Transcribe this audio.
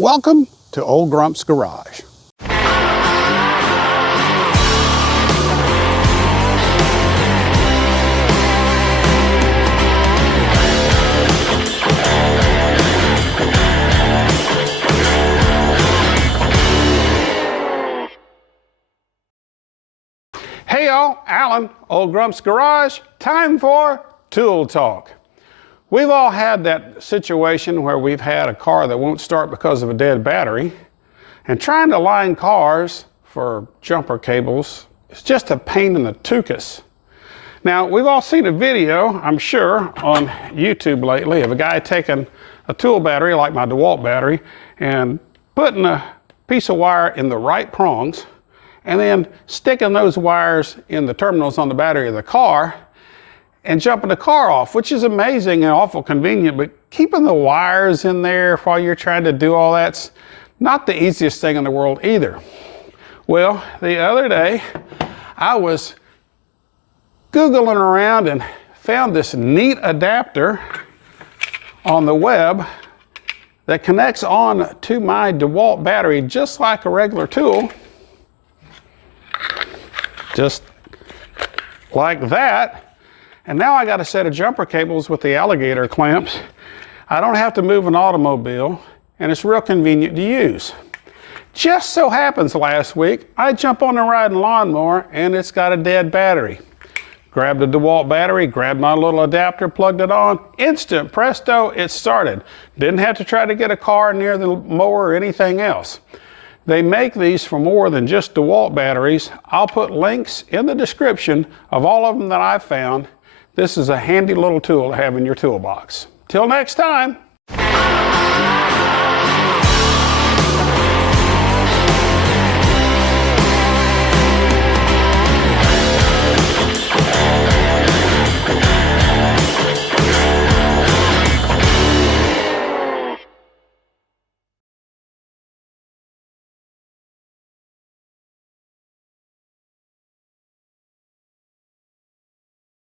Welcome to Old Grump's Garage. Hey y'all, Alan, Old Grump's Garage. Time for Tool Talk. We've all had that situation where we've had a car that won't start because of a dead battery, and trying to line cars for jumper cables is just a pain in the tuchus. Now, we've all seen a video, I'm sure, on YouTube lately of a guy taking a tool battery like my DeWalt battery and putting a piece of wire in the right prongs and then sticking those wires in the terminals on the battery of the car and jumping the car off, which is amazing and awful convenient, but keeping the wires in there while you're trying to do all that's not the easiest thing in the world either. Well, the other day, I was Googling around and found this neat adapter on the web that connects on to my DeWalt battery just like a regular tool. Just like that. And now I got a set of jumper cables with the alligator clamps. I don't have to move an automobile, and it's real convenient to use. Just so happens last week, I jump on the riding lawnmower and it's got a dead battery. Grabbed the DeWalt battery, grabbed my little adapter, plugged it on, instant presto, it started. Didn't have to try to get a car near the mower or anything else. They make these for more than just DeWalt batteries. I'll put links in the description of all of them that I've found. This is a handy little tool to have in your toolbox. Till next time.